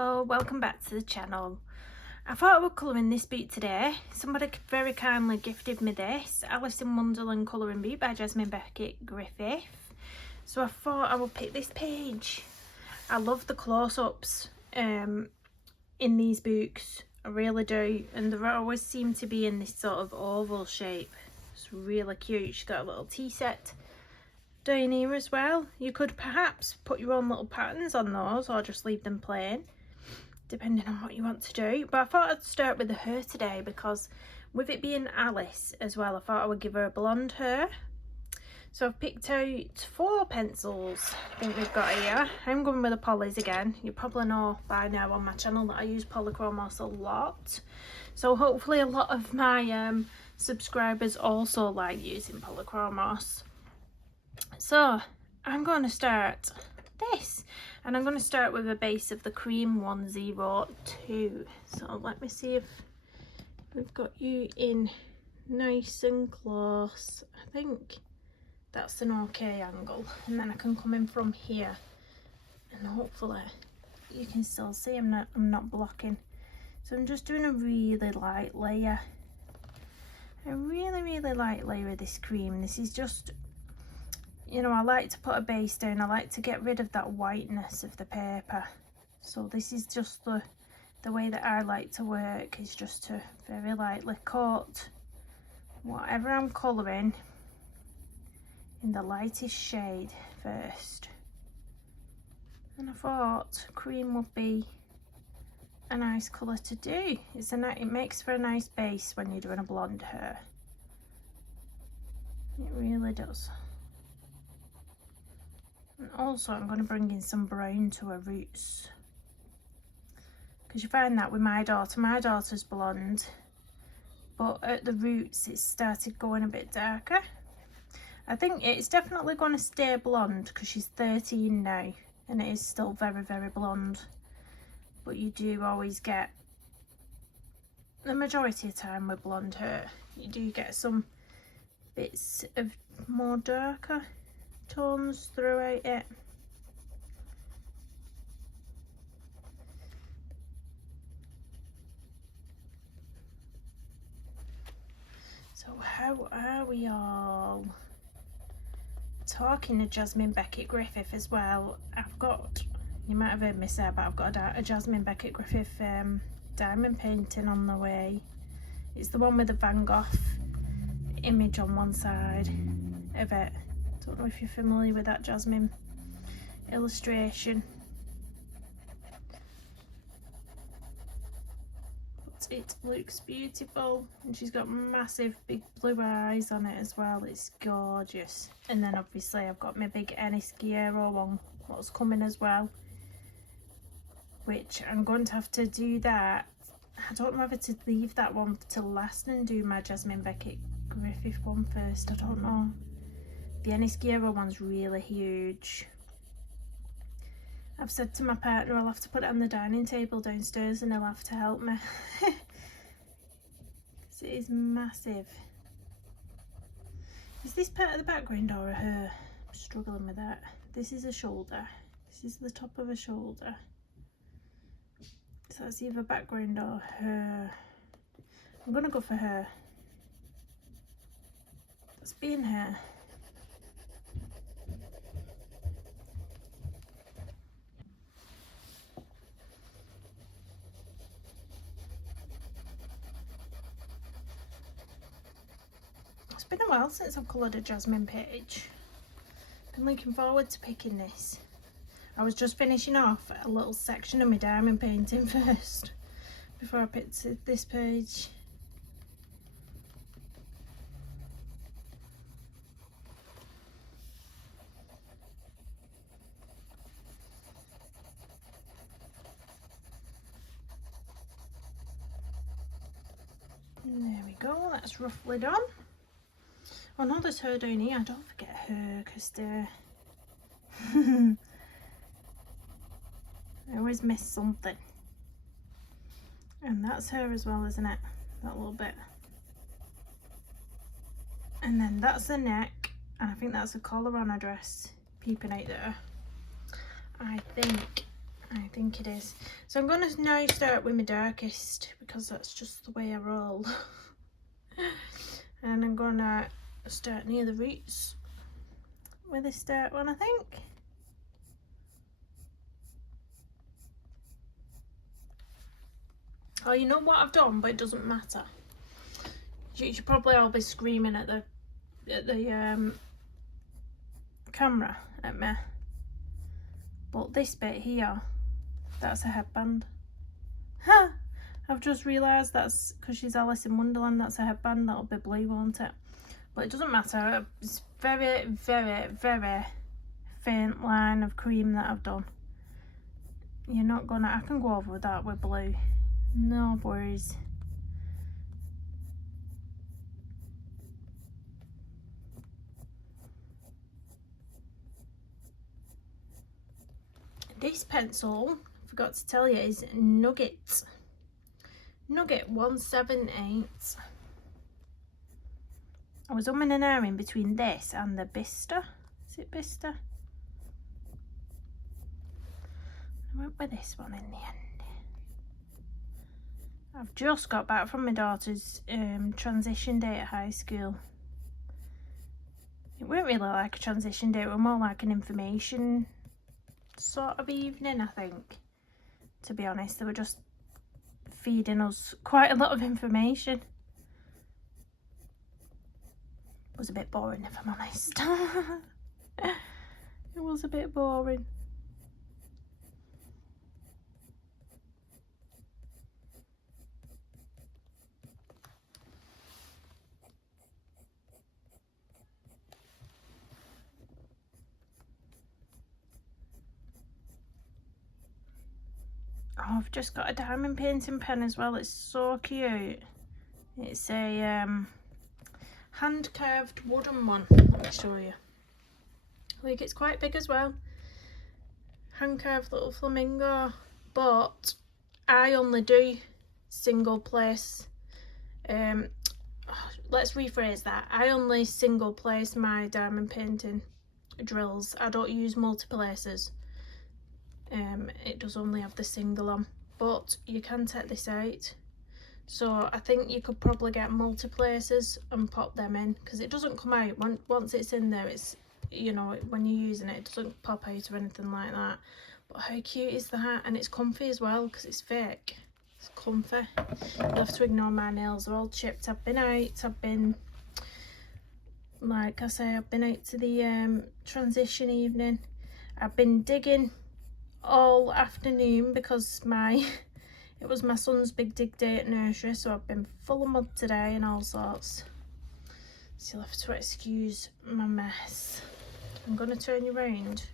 Hello, welcome back to the channel. I thought I would colour in this book today. Somebody very kindly gifted me this Alice in Wonderland colouring book by Jasmine Becket Griffith. So I thought I would pick this page. I love the close-ups in these books. I really do, and they always seem to be in this sort of oval shape. It's really cute. She's got a little tea set down here as well. You could perhaps put your own little patterns on those or just leave them plain, depending on what you want to do. But I thought I'd start with the hair today because with it being Alice as well, I thought I would give her a blonde hair. So I've picked out 4 pencils I think we've got here. I'm going with the polys again. You probably know by now on my channel that I use polychromos a lot. So hopefully a lot of my subscribers also like using polychromos. So I'm going to start this, and I'm going to start with a base of the cream 102. So let me see if we've got you in nice and close. I think that's an okay angle, and then I can come in from here and hopefully you can still see I'm not blocking. So I'm just doing a really light layer, a really light layer of this cream. This is just, you know, I like to put a base down. I like to get rid of that whiteness of the paper. So this is just the way that I like to work, is just to very lightly coat whatever I'm colouring in the lightest shade first. And I thought cream would be a nice colour to do. It makes for a nice base when you're doing a blonde hair. It really does. And also I'm going to bring in some brown to her roots, because you find that with my daughter's blonde, but at the roots it's started going a bit darker. I think it's definitely going to stay blonde because she's 13 now and it is still very blonde, but you do always get, the majority of the time with blonde hair, you do get some bits of more darker tones throughout it. So how are we all? Talking to Jasmine Becket Griffith as well, I've got, you might have heard me say, but I've got a Jasmine Becket Griffith diamond painting on the way. It's the one with the Van Gogh image on one side of it. Don't know if you're familiar with that Jasmine illustration, but it looks beautiful, and she's got massive big blue eyes on it as well. It's gorgeous. And then obviously I've got my big Chiaro one what's coming as well, which I'm going to have to do that. I don't know whether to leave that one till last and do my Jasmine Becket Griffith one first. I don't know. The Chiaro one's really huge. I've said to my partner I'll have to put it on the dining table downstairs and he'll have to help me. Because it is massive. Is this part of the background or a hair? I'm struggling with that. This is a shoulder. This is the top of a shoulder. So that's either background or hair. I'm going to go for hair. That's being hair. It's been a while since I've coloured a Jasmine page. I'm looking forward to picking this. I was just finishing off a little section of my diamond painting first before I picked this page. And there we go, that's roughly done. Oh no, there's her down here. Don't forget her, because I always miss something. And that's her as well, isn't it? That little bit. And then that's the neck, and I think that's a collar on her dress peeping out there. I think I think it is. So I'm going to now start with my darkest, because that's just the way I roll. And I'm going to start near the roots with this dark one, I think. Oh, you know what I've done, but it doesn't matter. You should probably all be screaming at the camera at me. But this bit here, that's a headband. Ha! I've just realised that's because she's Alice in Wonderland. That's a headband. That'll be blue, won't it? But it doesn't matter. It's very, very, very faint line of cream that I've done. You're not gonna. I can go over that with blue. No worries. This pencil, I forgot to tell you, is Nougat. Nougat 178. I was umming and ahhing between this and the Bista. Is it Bista? I went with this one in the end. I've just got back from my daughter's transition day at high school. It weren't really like a transition day, it was more like an information sort of evening, I think. To be honest, they were just feeding us quite a lot of information. It was a bit boring, if I'm honest. It was a bit boring. Oh, I've just got a diamond painting pen as well. It's so cute. It's a hand carved wooden one. Let me show you. Like, it's quite big as well. Hand carved little flamingo. But I only do single place. Let's rephrase that. I only single place my diamond painting drills. I don't use multi-places. It does only have the single on, but you can take this out. So I think you could probably get multi-places and pop them in, because it doesn't come out once it's in there. It's, you know, when you're using it, it doesn't pop out or anything like that. But how cute is that? And it's comfy as well, because it's fake. It's comfy. You have to ignore my nails, they're all chipped. I've been out, like I say, I've been out to the transition evening. I've been digging all afternoon because it was my son's big dig day at nursery, so I've been full of mud today and all sorts. So you'll have to excuse my mess. I'm going to turn you round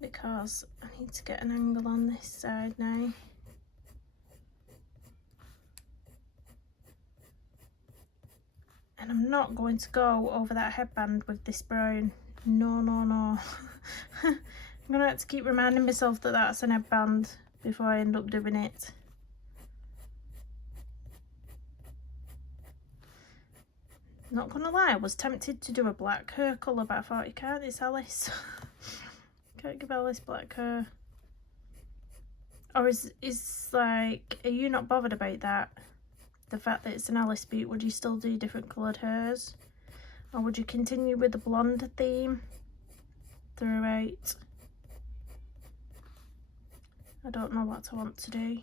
because I need to get an angle on this side now. And I'm not going to go over that headband with this brown. No, no, no. I'm going to have to keep reminding myself that that's an headband before I end up doing it. Not going to lie, I was tempted to do a black hair colour, but I thought, you can't, it's Alice. Can't give Alice black hair. Or is like, are you not bothered about that? The fact that it's an Alice boot, would you still do different coloured hairs? Or would you continue with the blonde theme throughout? I don't know what I want to do.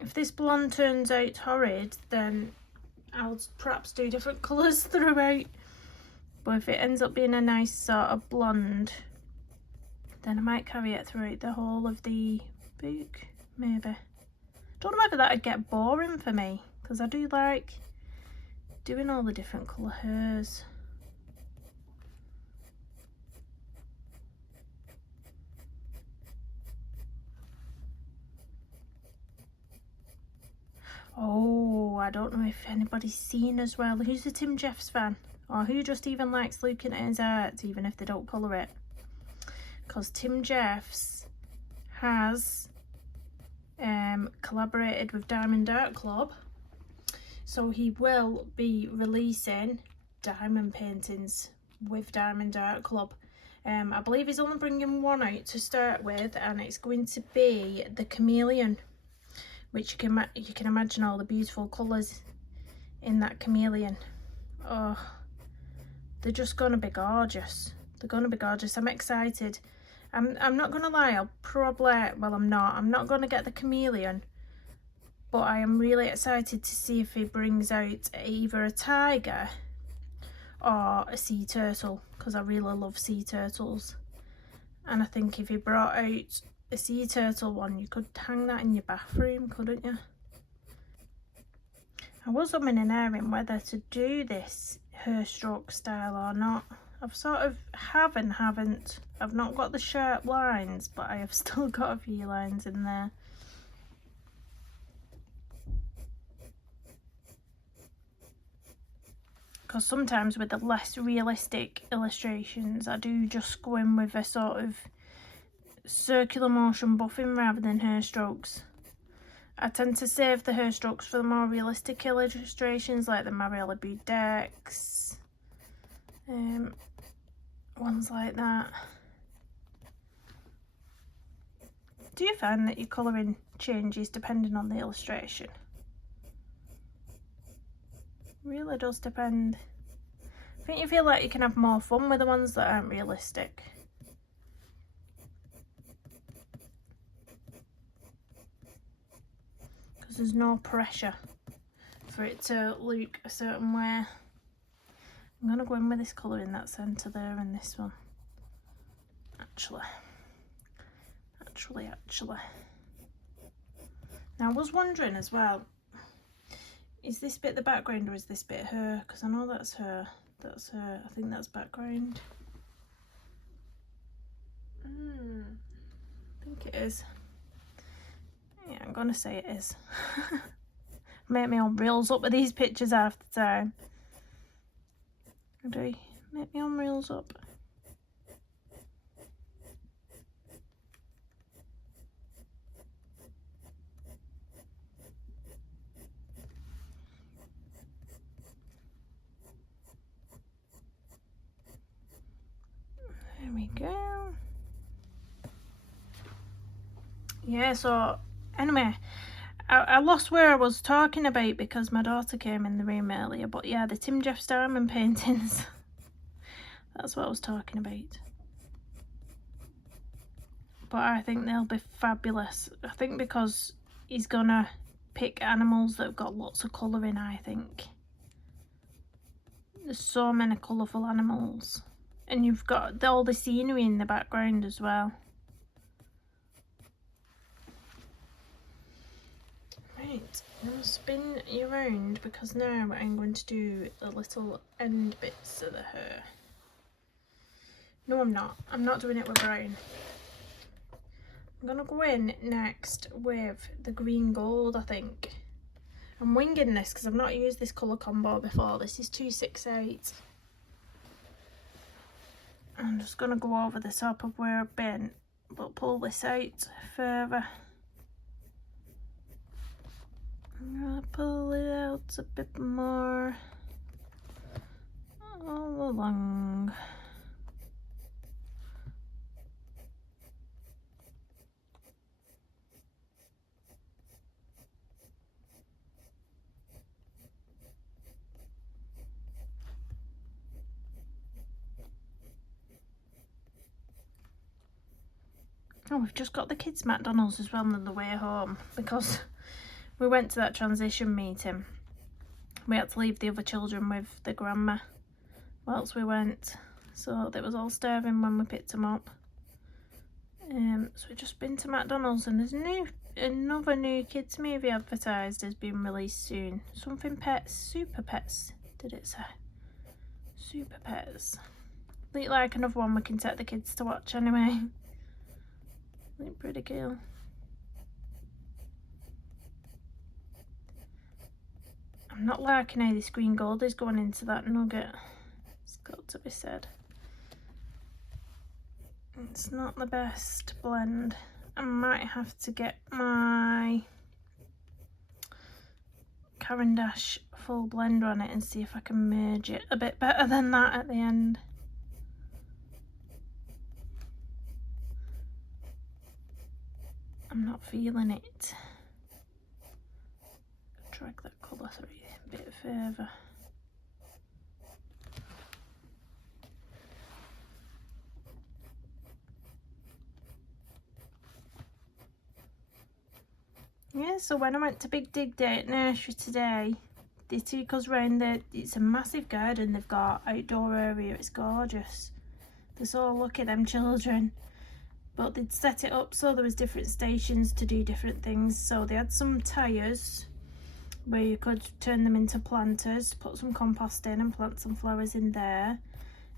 If this blonde turns out horrid, then I'll perhaps do different colours throughout. But if it ends up being a nice sort of blonde, then I might carry it throughout the whole of the book, maybe. Don't know whether that'd get boring for me, because I do like doing all the different colour hairs. Oh, I don't know if anybody's seen as well. Who's a Tim Jeffs fan? Or who just even likes looking at his art, even if they don't colour it? Because Tim Jeffs has collaborated with Diamond Art Club. So he will be releasing diamond paintings with Diamond Art Club. I believe he's only bringing one out to start with, and it's going to be the chameleon, which you can imagine all the beautiful colours in that chameleon. Oh, they're just going to be gorgeous. They're going to be gorgeous. I'm excited. I'm not going to lie, I'll probably, well, I'm not going to get the chameleon, but I am really excited to see if he brings out either a tiger or a sea turtle, because I really love sea turtles. And I think if he brought out a sea turtle one, you could hang that in your bathroom, couldn't you? I was umming and ahhing whether to do this hair stroke style or not. I've sort of have and haven't. I've not got the sharp lines, but I have still got a few lines in there. Because sometimes with the less realistic illustrations, I do just go in with a sort of circular motion buffing rather than hair strokes. I tend to save the hair strokes for the more realistic illustrations, like the Malibu decks, ones like that. Do you find that your colouring changes depending on the illustration? Really does depend. I think you feel like you can have more fun with the ones that aren't realistic. Because there's no pressure for it to look a certain way. I'm going to go in with this colour in that centre there and this one. Actually. Now I was wondering as well, is this bit the background or is this bit her? Because I know that's her. That's her. I think that's background. I think it is. Yeah, I'm gonna say it is. Make me on reels up with these pictures half the time. Do I make me on reels up? There we go. Yeah, so anyway, I lost where I was talking about because my daughter came in the room earlier, but yeah, the Tim Jeff Starman paintings. That's what I was talking about. But I think they'll be fabulous. I think because he's gonna pick animals that have got lots of colour in, I think. There's so many colourful animals. And you've got all the scenery in the background as well. Right, I'm going to spin you around because now I'm going to do the little end bits of the hair. No, I'm not. I'm not doing it with brown. I'm going to go in next with the green gold, I think. I'm winging this because I've not used this colour combo before. This is 268. I'm just going to go over the top of where I've been, but pull this out further. I'm going to pull it out a bit more all along. Oh, we've just got the kids' McDonald's as well on the way home because we went to that transition meeting. We had to leave the other children with the grandma whilst we went, so they was all starving when we picked them up. So we've just been to McDonald's, and there's another new kids movie advertised as being released soon. Something Pets, Super Pets, did it say? Super Pets. Look like another one we can take the kids to watch anyway. Look pretty cool. I'm not liking how this green gold is going into that Nougat. It's got to be said. It's not the best blend. I might have to get my Caran d'Ache full blender on it and see if I can merge it a bit better than that at the end. I'm not feeling it. Drag that colour through a bit further. Yeah, so when I went to Big Dig Day at nursery today, they took us round it's a massive garden they've got, outdoor area, it's gorgeous. They're so lucky, them children. But they'd set it up so there was different stations to do different things. So they had some tyres where you could turn them into planters, put some compost in and plant some flowers in there.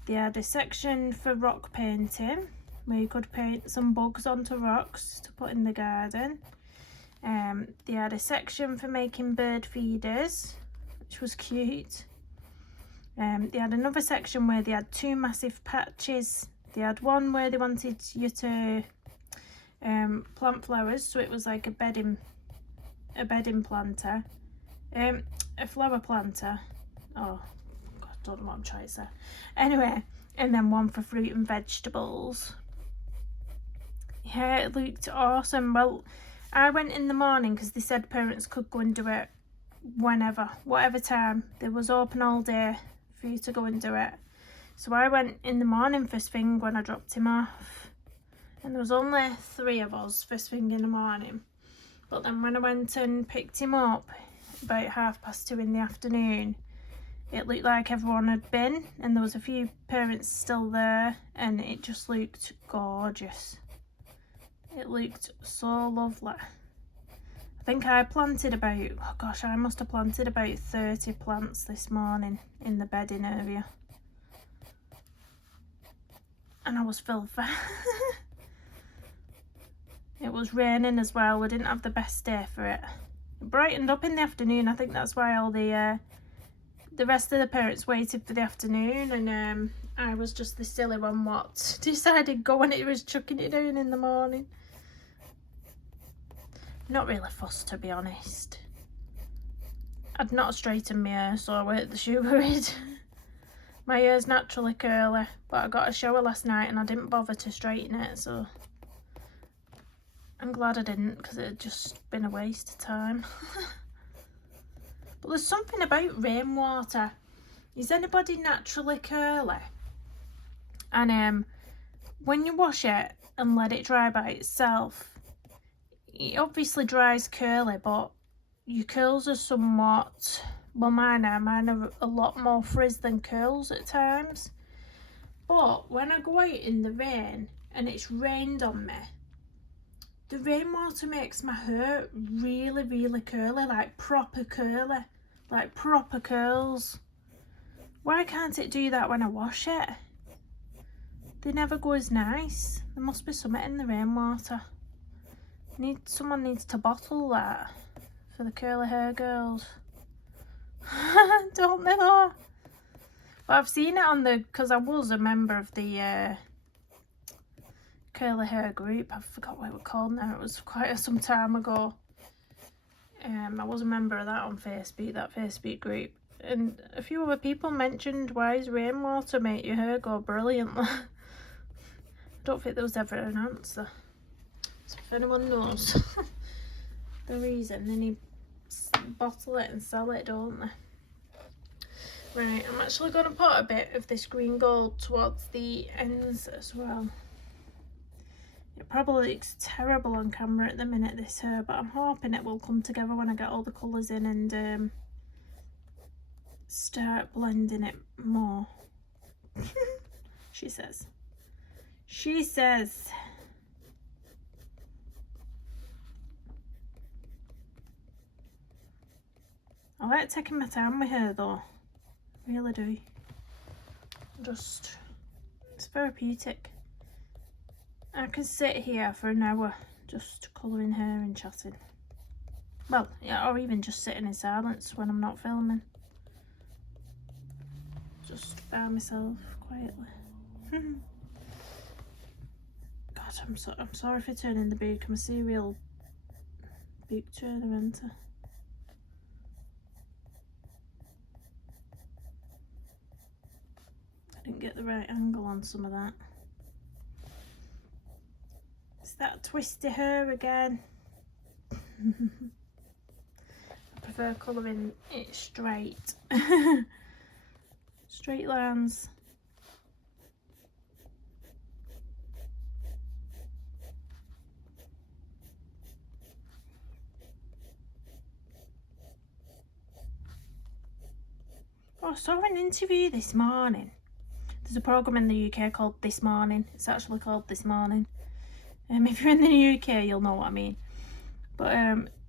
They had a section for rock painting where you could paint some bugs onto rocks to put in the garden. They had a section for making bird feeders, which was cute. They had another section where they had two massive patches. They had one where they wanted you to plant flowers, so it was like a bedding planter, a flower planter. Oh God, I don't know what I'm trying to say. Anyway, and then one for fruit and vegetables. Yeah, it looked awesome. Well, I went in the morning because they said parents could go and do it whenever, whatever time. They was open all day for you to go and do it. So I went in the morning first thing when I dropped him off. And there was only 3 of us first thing in the morning. But then when I went and picked him up about 2:30 in the afternoon, it looked like everyone had been and there was a few parents still there, and it just looked gorgeous. It looked so lovely. I think I planted about, oh gosh, I must have planted about 30 plants this morning in the bedding area. And I was filthy. It was raining as well. We didn't have the best day for it. It brightened up in the afternoon. I think that's why all the rest of the parents waited for the afternoon, and I was just the silly one what decided go when it was chucking it down in the morning. Not really fussed, to be honest. I'd not straightened my hair, so I worked the shoe worried. My hair's naturally curly, but I got a shower last night and I didn't bother to straighten it, so I'm glad I didn't, because it had just been a waste of time. But there's something about rainwater. Is anybody naturally curly? And when you wash it and let it dry by itself, it obviously dries curly, but your curls are somewhat, well, mine are a lot more frizz than curls at times. But when I go out in the rain and it's rained on me, the rainwater makes my hair really, really curly, like proper curly, like proper curls. Why can't it do that when I wash it? They never go as nice. There must be something in the rainwater. Someone needs to bottle that for the curly hair girls. Don't they though? But I've seen it on because I was a member of the curly hair group. I forgot what it was called now. It was quite some time ago. I was a member of that on Facebook, that Facebook group. And a few other people mentioned, why does rainwater make your hair go brilliantly? I don't think there was ever an answer. So if anyone knows the reason, then you bottle it and sell it, don't they? Right, I'm actually going to put a bit of this green gold towards the ends as well. It probably looks terrible on camera at the minute, this hair, but I'm hoping it will come together when I get all the colours in and start blending it more. She says. She says. I like taking my time with her though. I really do. It's therapeutic. I can sit here for an hour just colouring hair and chatting. Well, yeah, or even just sitting in silence when I'm not filming. Just by myself, quietly. God, I'm sorry for turning the beak. I'm a serial beak turner, ain't I? I didn't get the right angle on some of that. It's that twisty hair again. I prefer colouring it straight. Straight lines. Oh, I saw an interview this morning. There's a programme in the UK called This Morning. It's actually called This Morning. If you're in the UK, you'll know what I mean. But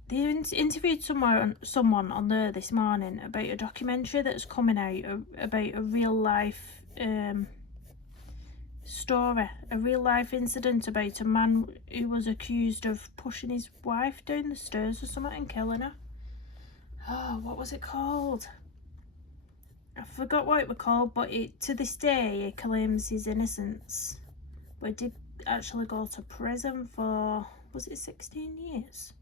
they interviewed someone on there this morning about a documentary that's coming out about a real life story, a real life incident about a man who was accused of pushing his wife down the stairs or something and killing her. Oh, what was it called? I forgot what it was called, but to this day he claims his innocence. But he did actually go to prison for, was it 16 years?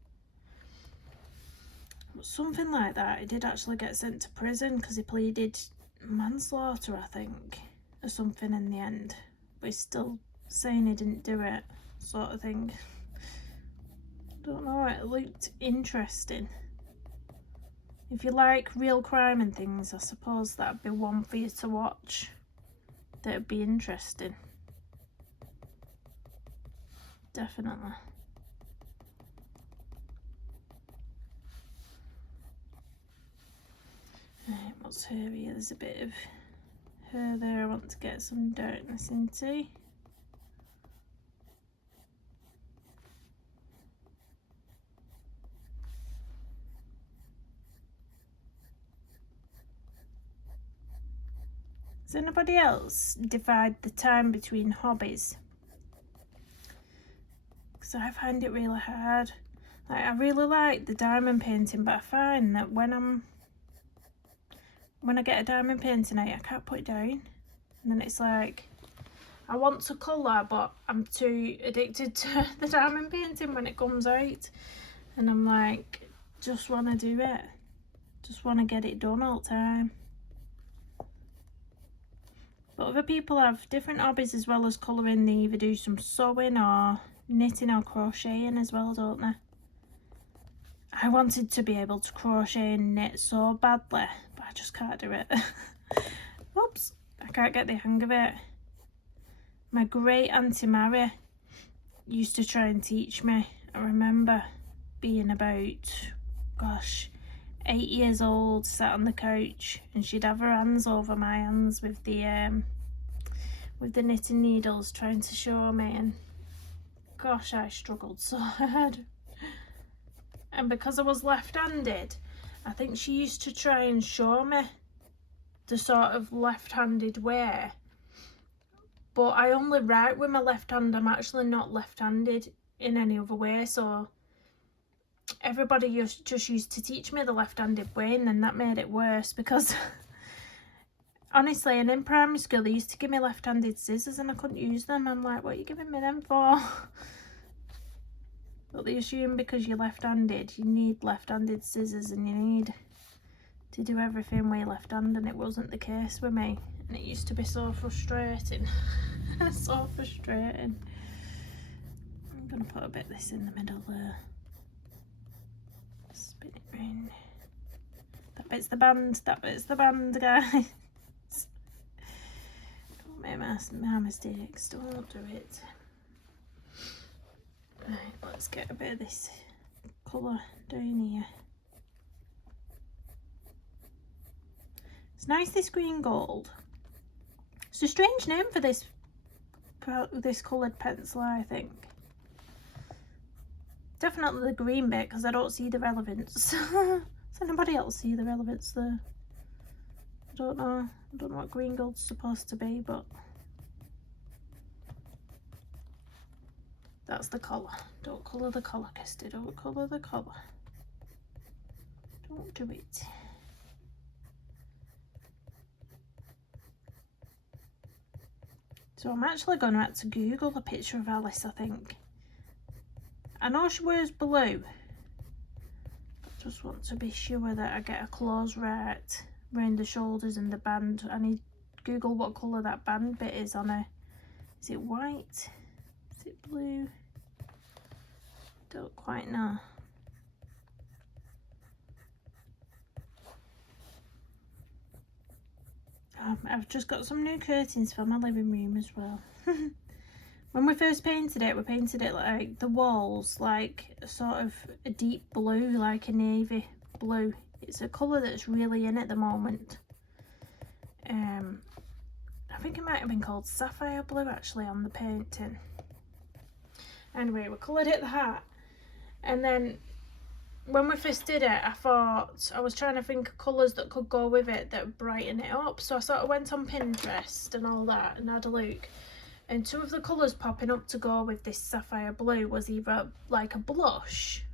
Something like that. He did actually get sent to prison because he pleaded manslaughter, I think, or something in the end. But he's still saying he didn't do it, sort of thing. Don't know, it looked interesting. If you like real crime and things, I suppose that'd be one for you to watch. That'd be interesting. Definitely. Right, what's her here? There's a bit of her there I want to get some darkness into. Does anybody else divide the time between hobbies? Because I find it really hard. Like, I really like the diamond painting, but I find that when I get a diamond painting out, I can't put it down. And then it's like, I want to colour, but I'm too addicted to the diamond painting when it comes out. And I'm like, just want to do it. Just want to get it done all the time. But other people have different hobbies as well as colouring. They either do some sewing or knitting or crocheting as well, don't they? I wanted to be able to crochet and knit so badly, but I just can't do it. Oops, I can't get the hang of it. My great auntie Mary used to try and teach me. I remember being about, gosh, 8 years old, sat on the couch, and she'd have her hands over my hands with the knitting needles, trying to show me, and gosh, I struggled so hard. And because I was left-handed, I think she used to try and show me the sort of left-handed way, but I only write with my left hand. I'm actually not left-handed in any other way, so everybody just used to teach me the left-handed way, and then that made it worse because honestly, and in primary school they used to give me left-handed scissors and I couldn't use them. I'm like, what are you giving me them for? But they assume because you're left-handed you need left-handed scissors and you need to do everything with your left hand, and it wasn't the case with me, and it used to be so frustrating. So frustrating. I'm gonna put a bit of this in the middle there. Spin it round. That bit's the band, guys. Don't make my mistakes, don't do it. Right, let's get a bit of this colour down here. It's nice, this green gold. It's a strange name for this coloured pencil, I think. Definitely the green bit, because I don't see the relevance. Does anybody else see the relevance there? I don't know what green gold's supposed to be, but that's the colour. Don't colour the colour, Kirsty. Don't colour the colour. Don't do it. So I'm actually going to have to Google a picture of Alice, I think. I know she wears blue. I just want to be sure that I get her clothes right around the shoulders and the band. I need to Google what colour that band bit is on her. Is it white? Is it blue? Don't quite know. I've just got some new curtains for my living room as well. When we first painted it, we painted it like the walls, like sort of a deep blue, like a navy blue. It's a colour that's really in at the moment. I think it might have been called sapphire blue actually on the painting. Anyway, we coloured it that, and then when we first did it, I thought, I was trying to think of colours that could go with it that would brighten it up. So I sort of went on Pinterest and all that and had a look. And two of the colours popping up to go with this sapphire blue was either like a blush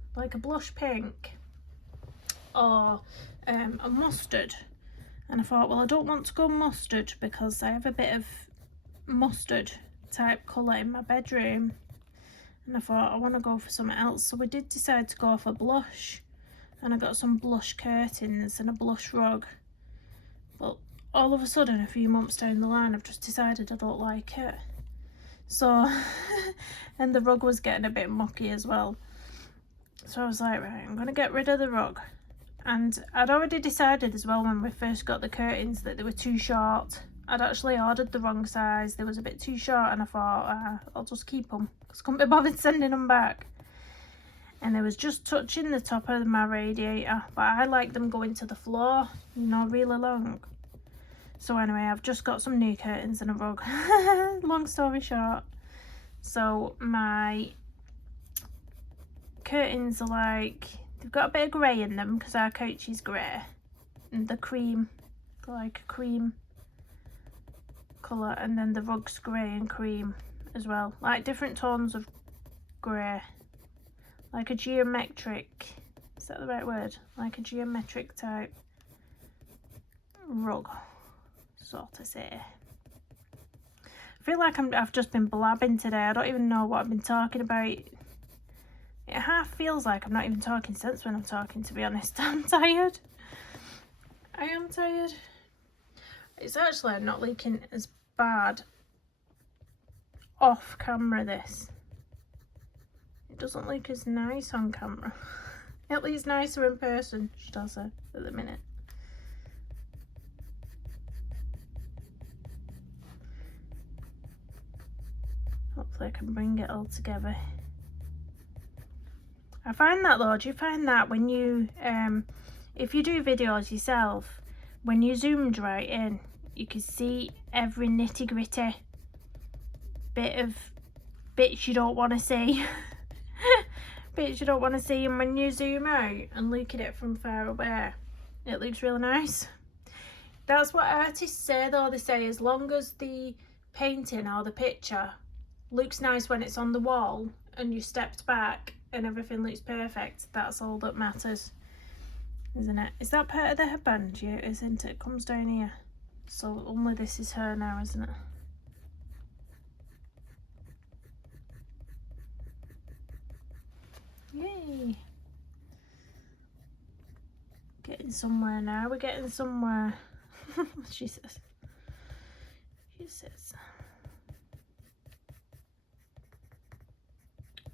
pink, or a mustard. And I thought, well, I don't want to go mustard because I have a bit of mustard type colour in my bedroom. And I thought, I want to go for something else. So we did decide to go for blush. And I got some blush curtains and a blush rug. But all of a sudden, a few months down the line, I've just decided I don't like it. So, and the rug was getting a bit mucky as well. So I was like, right, I'm going to get rid of the rug. And I'd already decided as well when we first got the curtains that they were too short. I'd actually ordered the wrong size. They was a bit too short, and I thought, I'll just keep them. Because I couldn't be bothered sending them back. And they was just touching the top of my radiator. But I like them going to the floor, you know, really long. So anyway, I've just got some new curtains and a rug. Long story short. So my curtains are like, they've got a bit of grey in them because our couch is grey. And the cream, like a cream colour, and then the rug's grey and cream as well. Like different tones of grey. Like a geometric, is that the right word? Like a geometric type rug, sort of say. I feel like I've just been blabbing today. I don't even know what I've been talking about. It half feels like I'm not even talking sense when I'm talking, to be honest. I'm tired. I am tired. It's actually not leaking as bad off camera, this. It doesn't look as nice on camera. It looks nicer in person, should I say, at the minute. Hopefully I can bring it all together. I find that though, do you find that when you, if you do videos yourself, when you zoomed right in, you can see every nitty gritty bits you don't want to see. Bits you don't want to see, and when you zoom out and look at it from far away, it looks really nice. That's what artists say though. They say as long as the painting or the picture looks nice when it's on the wall and you stepped back and everything looks perfect, that's all that matters, isn't it? Is that part of the headband? Yeah, isn't it? It comes down here. So only this is her now, isn't it? Yay! Getting somewhere now. We're getting somewhere. She says. She says.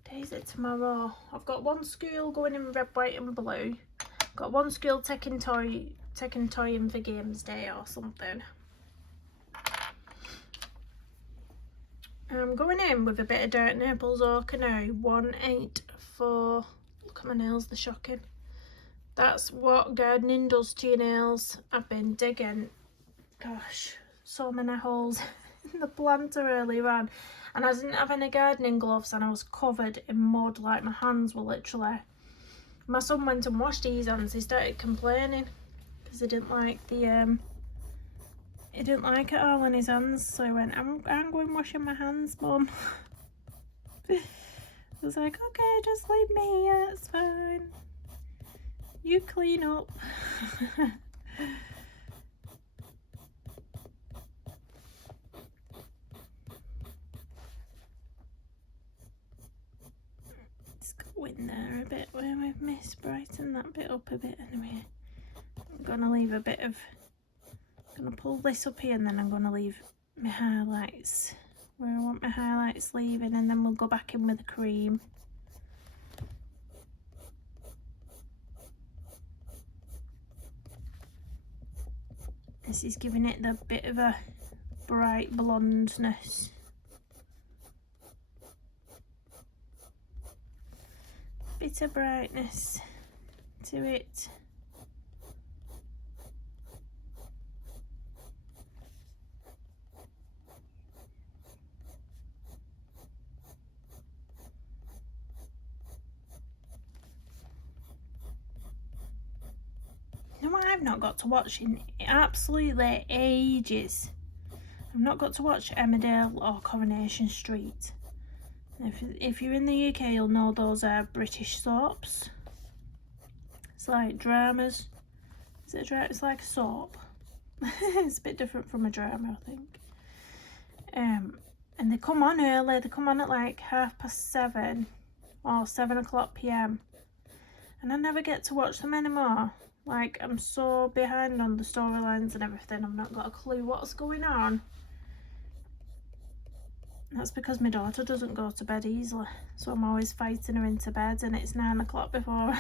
Day is it tomorrow? I've got one school going in red, white and blue. Got one school taking toy in for games day or something. I'm going in with a bit of dark Naples ochre now. 184. Look at my nails, they're shocking. That's what gardening does to your nails. I've been digging, gosh, so many holes in the planter earlier on. And I didn't have any gardening gloves and I was covered in mud, like my hands were literally. My son went and washed his hands. He started complaining because he didn't like the he didn't like it all in his hands. So he went, I'm going washing my hands, Mum. I was like, okay, just leave me here, it's fine. You clean up. Let's go in there a bit where we've missed, brighten that bit up a bit anyway. I'm gonna leave a bit of, I'm gonna pull this up here and then I'm gonna leave my highlights where I want my highlights leaving, and then we'll go back in with the cream. This is giving it the bit of a bright blondness. Bit of brightness to it. You know what I've not got to watch in absolutely ages? I've not got to watch Emmerdale or Coronation Street. If you're in the UK, you'll know those are British soaps. It's like dramas. Is it a drama? It's like a soap. It's a bit different from a drama, I think. And they come on early. They come on at like 7:30 or 7 p.m. And I never get to watch them anymore. Like, I'm so behind on the storylines and everything. I've not got a clue what's going on. That's because my daughter doesn't go to bed easily, so I'm always fighting her into bed, and it's 9 o'clock before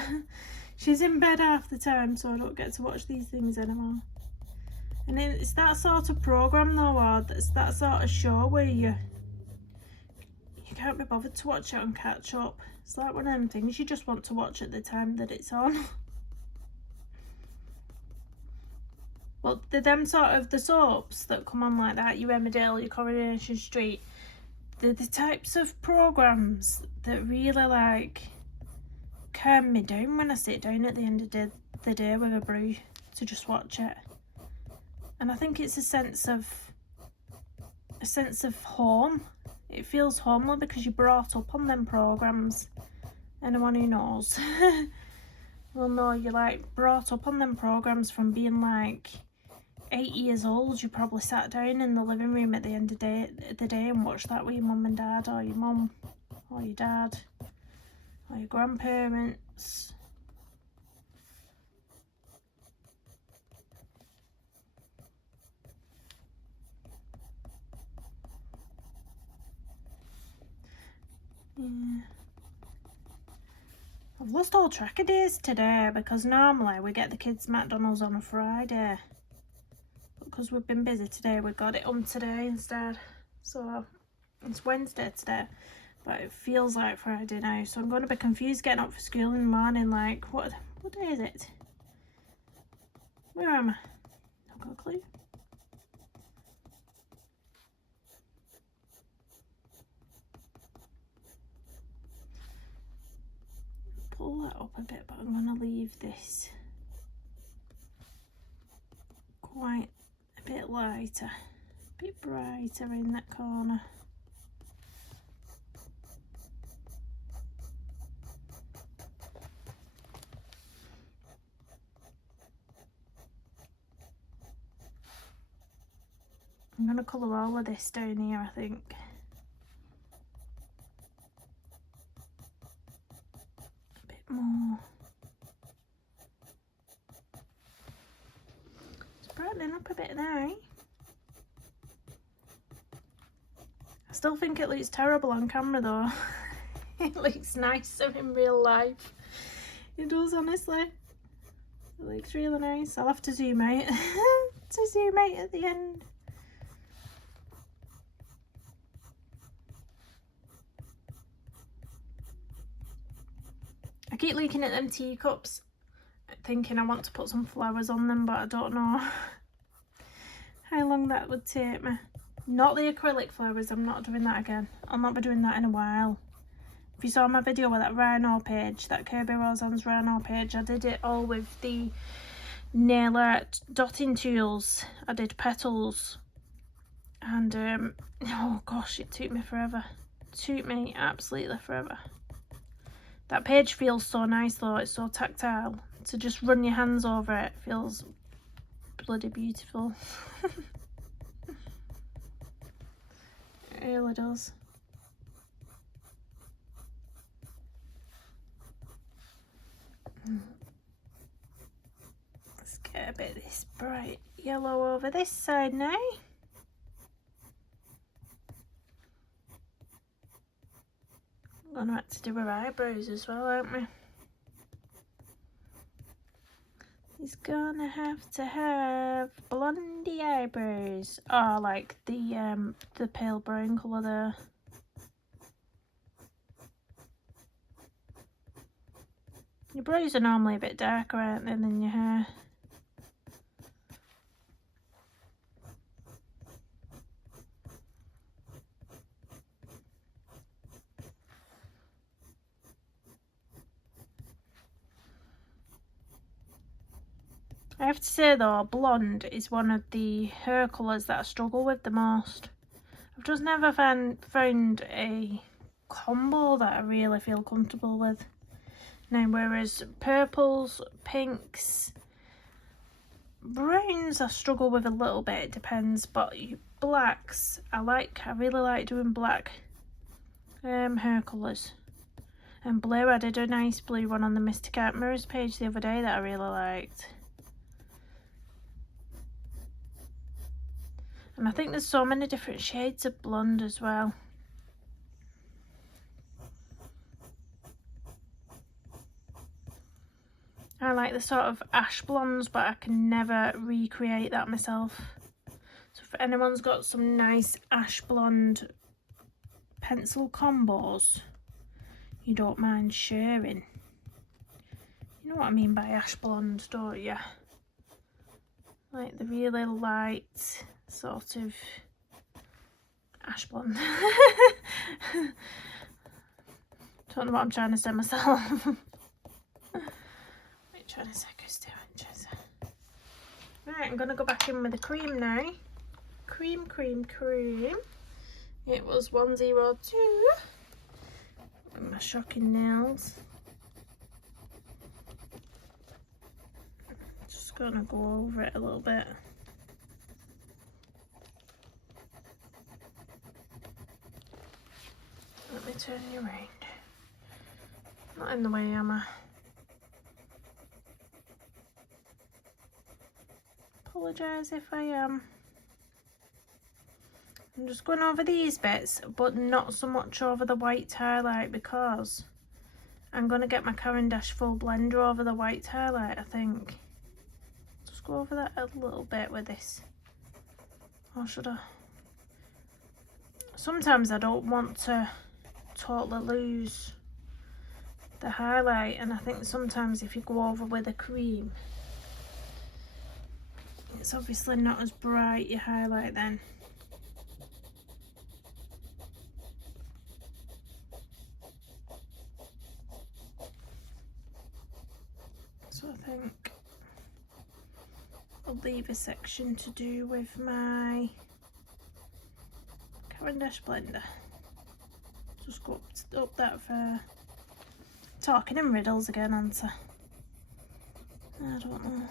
she's in bed half the time, so I don't get to watch these things anymore. And it's that sort of programme though, or it's that sort of show where you can't be bothered to watch it and catch up. It's like one of them things you just want to watch at the time that it's on. Well, them sort of the soaps that come on like that, your Emmerdale, your Coronation Street, they're the types of programmes that really like calm me down when I sit down at the end of the day with a brew to just watch it. And I think it's a sense of home. It feels homely because you're brought up on them programmes. Anyone who knows will know you're like brought up on them programmes from being like 8 years old. You probably sat down in the living room at the end of the day and watched that with your mum and dad, or your mum or your dad or your grandparents. Yeah. I've lost all track of days today because normally we get the kids McDonald's on a Friday. Because we've been busy today, we got it on today instead. So it's Wednesday today, but it feels like Friday now. So I'm going to be confused getting up for school in the morning. Like, what day is it? Where am I? I've got a clue. Pull that up a bit, but I'm going to leave this quite a bit lighter, a bit brighter in that corner. I'm going to colour all of this down here, I think. A bit more. It's brightening up a bit now. I still think it looks terrible on camera though. It looks nicer in real life. It does, honestly. It looks really nice. I'll have to zoom out to zoom out at the end. I keep looking at them teacups thinking I want to put some flowers on them, but I don't know how long that would take me. Not the acrylic flowers, I'm not doing that again. I'll not be doing that in a while. If you saw my video with that Rhino page, that Kirby Roseanne's Rhino page, I did it all with the nail art dotting tools. I did petals, and oh gosh, it took me forever. It took me absolutely forever. That page feels so nice though, it's so tactile. To just run your hands over it feels bloody beautiful. It really does. Let's get a bit of this bright yellow over this side now. I'm going to have to do her eyebrows as well, aren't we? He's gonna have to have blondie eyebrows. Oh, like the pale brown colour there. Your brows are normally a bit darker, aren't they, than your hair? I have to say though, blonde is one of the hair colours that I struggle with the most. I've just never found a combo that I really feel comfortable with. Now, whereas purples, pinks, browns I struggle with a little bit, it depends, but blacks, I really like doing black hair colours. And blue, I did a nice blue one on the Mystic Art Mirrors page the other day that I really liked. And I think there's so many different shades of blonde as well. I like the sort of ash blondes, but I can never recreate that myself. So if anyone's got some nice ash blonde pencil combos you don't mind sharing. You know what I mean by ash blonde, don't you? Like the really light sort of ash blonde. Don't know what I'm trying to say myself. Wait, trying to say Right, I'm gonna go back in with the cream now. Cream. It was 102. And my shocking nails. Just gonna go over it a little bit. Let me turn you around. Not in the way, am I? Apologise if I am. I'm just going over these bits, but not so much over the white highlight, because I'm going to get my Caran d'Ache full blender over the white highlight, I think. Just go over that a little bit with this. Or should I? Sometimes I don't want to totally lose the highlight, and I think sometimes if you go over with a cream, it's obviously not as bright, your highlight then. So I think I'll leave a section to do with my Caran d'Ache blender. Just go up that far. Talking in riddles again, aren't I? I don't know.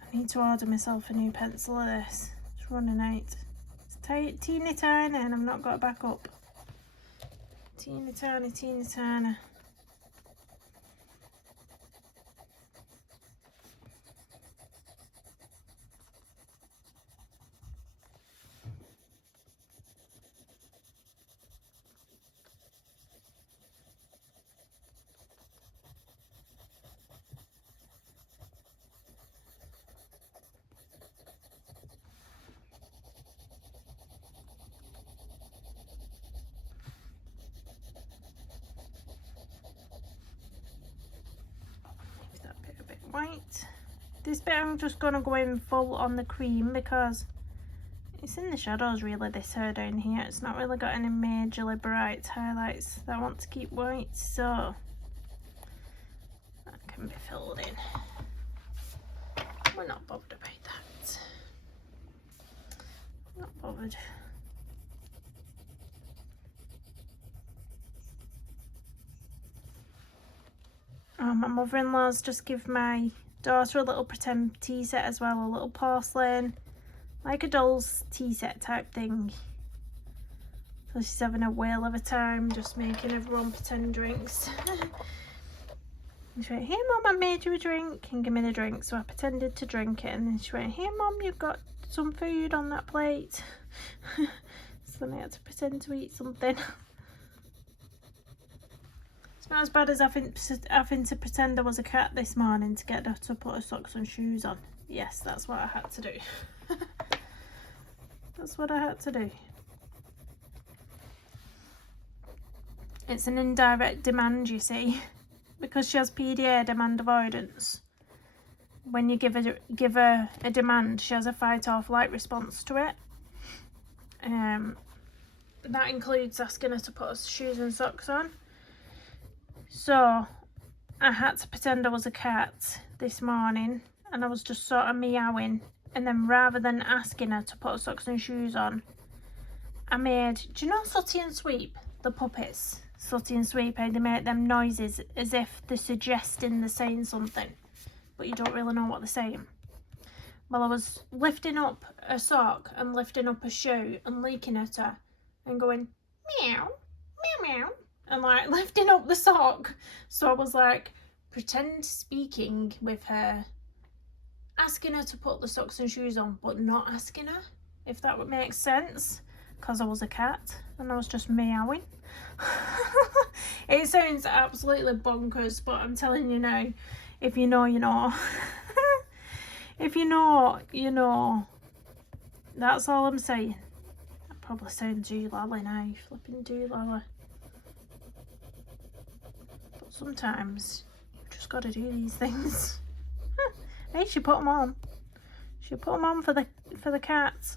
I need to order myself a new pencil of this. It's running out. It's teeny tiny and I've not got it back up. Teeny tiny. White. This bit I'm just going to go in full on the cream because it's in the shadows really, this hair down here. It's not really got any majorly bright highlights that I want to keep white, so that can be filled in. We're not bothered about that. Not bothered. My mother-in-law's just give my daughter a little pretend tea set as well, a little porcelain, like a doll's tea set type thing. So she's having a whale of a time just making everyone pretend drinks. And she went, "Here Mum, I made you a drink," and give me the drink. So I pretended to drink it, and then she went, "Here Mum, you've got some food on that plate." then I had to pretend to eat something. It's not as bad as having to pretend I was a cat this morning to get her to put her socks and shoes on. Yes, that's what I had to do. That's what I had to do. It's an indirect demand, you see, because she has PDA, demand avoidance. When you give her a demand, she has a fight or flight response to it. That includes asking her to put her shoes and socks on. So I had to pretend I was a cat this morning, and I was just sort of meowing, and then rather than asking her to put her socks and shoes on, I made, do you know Sooty and Sweep, the puppets? Sooty and Sweep, they make them noises as if they're suggesting they're saying something, but you don't really know what they're saying. Well, I was lifting up a sock and lifting up a shoe and looking at her and going meow, meow, meow, and like lifting up the sock. So I was like pretend speaking with her, asking her to put the socks and shoes on, but not asking her, if that would make sense, because I was a cat and I was just meowing. It sounds absolutely bonkers, but I'm telling you now, if you know, you know. If you know, you know. That's all I'm saying. I probably sound doolally now, flipping doolally. But sometimes you've just got to do these things. Hey, she put them on. She put them on for the cats.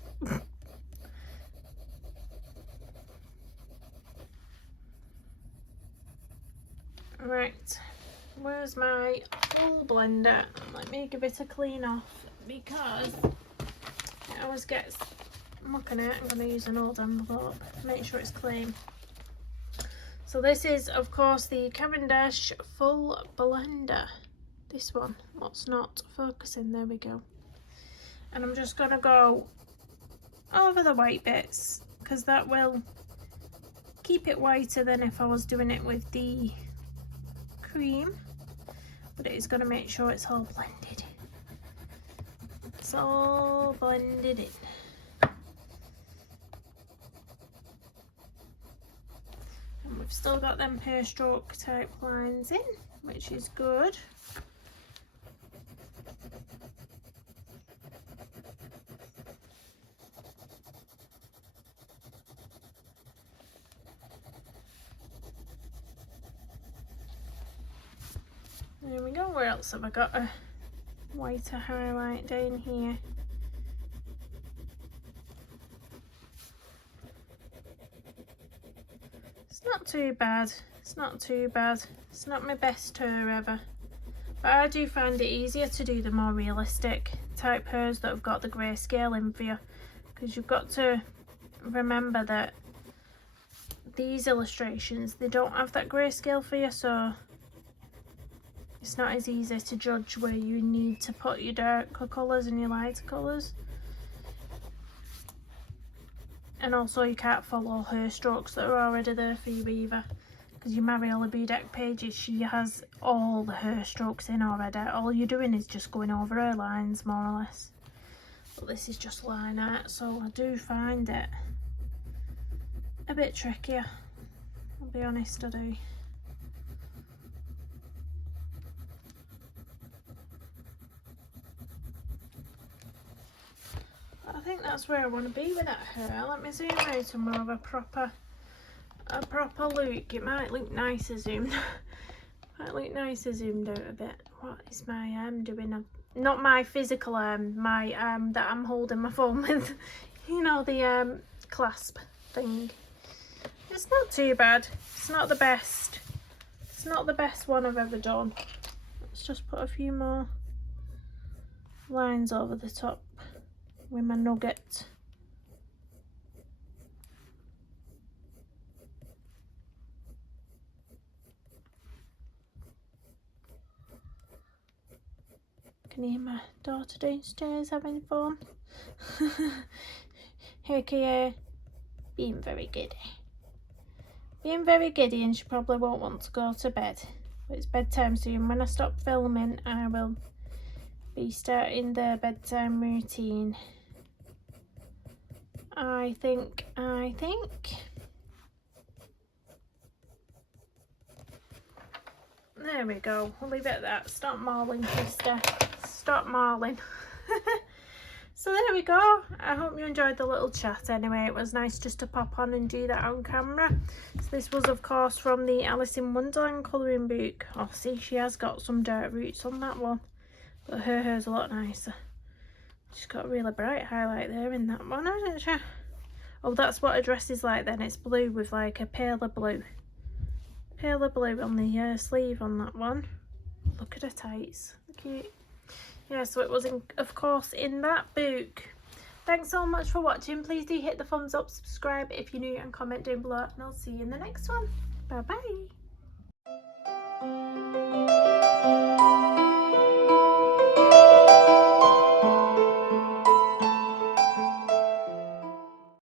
Right, where's my full blender? Let me give it a clean off, because it always gets muck in it. I'm going to use an old envelope, make sure it's clean. So this is, of course, the Cavendish full blender. This one, what's not focusing, there we go. And I'm just going to go over the white bits, because that will keep it whiter than if I was doing it with the cream, but it is going to make sure it's all blended. It's all blended in. And we've still got them hair stroke type lines in, which is good. There we go. Where else have I got a whiter highlight down here? It's not too bad. It's not too bad. It's not my best hair ever. But I do find it easier to do the more realistic type hairs that have got the grayscale in for you, because you've got to remember that these illustrations, they don't have that grayscale for you, so it's not as easy to judge where you need to put your darker colours and your lighter colours. And also you can't follow her strokes that are already there for you either, because your Mariola Budek pages, she has all the hair strokes in already. All you're doing is just going over her lines, more or less. But this is just line art, so I do find it a bit trickier. I'll be honest, I do. I think that's where I want to be with that hair. Let me zoom out to more of a proper look. It might look nicer zoomed. Might look nicer zoomed out a bit. What is my arm doing? Not my physical arm, my arm that I'm holding my phone with. You know, the clasp thing. It's not too bad. It's not the best. It's not the best one I've ever done. Let's just put a few more lines over the top with my Nougat. Can you hear my daughter downstairs having fun? AKA being very giddy. Being very giddy, and she probably won't want to go to bed. But it's bedtime soon. When I stop filming, I will be starting the bedtime routine. I think. There we go. We'll leave it at that. Stop mauling, sister. Stop mauling. So there we go. I hope you enjoyed the little chat anyway. It was nice just to pop on and do that on camera. So this was of course from the Alice in Wonderland colouring book. Oh, see, she has got some dirt roots on that one, but her hair's a lot nicer. She's got a really bright highlight there in that one, hasn't she? Oh, that's what her dress is like then. It's blue with like a paler blue on the sleeve on that one. Look at her tights, cute. Yeah, so it was of course in that book. Thanks so much for watching. Please do hit the thumbs up, subscribe if you're new, and comment down below, and I'll see you in the next one. Bye bye.